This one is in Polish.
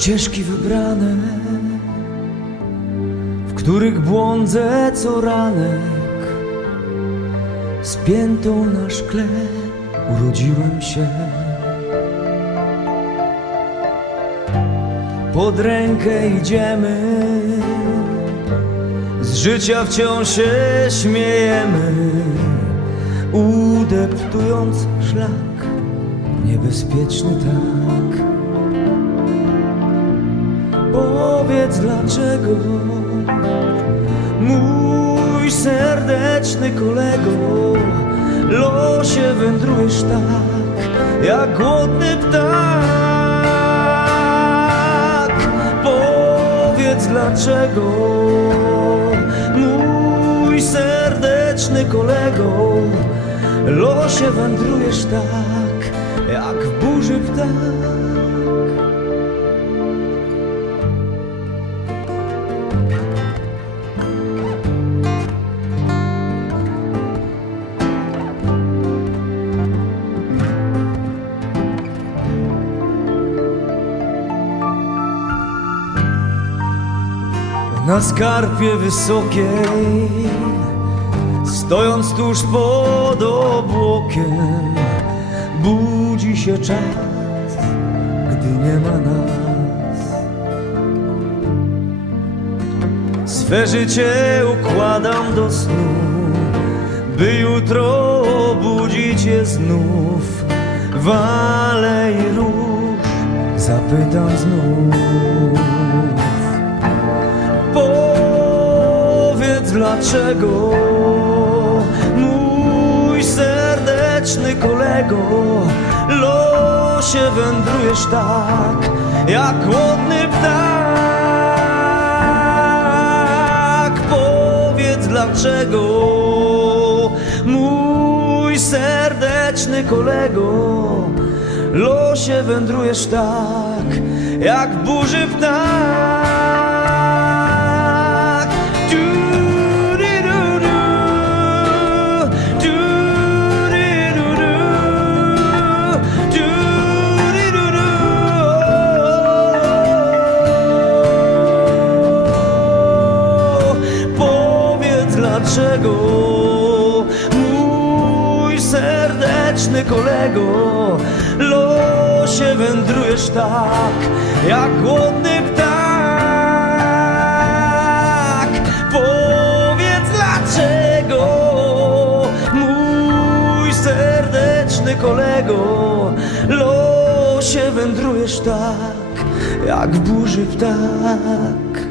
Ścieżki wybrane, w których błądzę co ranek, spiętą na szkle urodziłem się. Pod rękę idziemy, z życia wciąż się śmiejemy, udeptując szlak niebezpieczny tak. Powiedz dlaczego. Mój serdeczny kolego Losie wędrujesz tak Jak głodny ptak. Powiedz dlaczego. Mój serdeczny kolego Losie wędrujesz tak Jak w burzy ptak Na skarpie wysokiej, stojąc tuż pod obłokiem, budzi się czas, gdy nie ma nas. Swe życie układam do snu, by jutro obudzić je znów. Wale i róż zapytam znów. Dlaczego mój serdeczny kolego losie wędrujesz tak jak głodny ptak. Powiedz dlaczego mój serdeczny kolego losie wędrujesz tak jak burzy ptak. Dlaczego mój serdeczny kolego losie wędrujesz tak jak głodny ptak. Powiedz dlaczego mój serdeczny kolego losie wędrujesz tak jak w burzy ptak.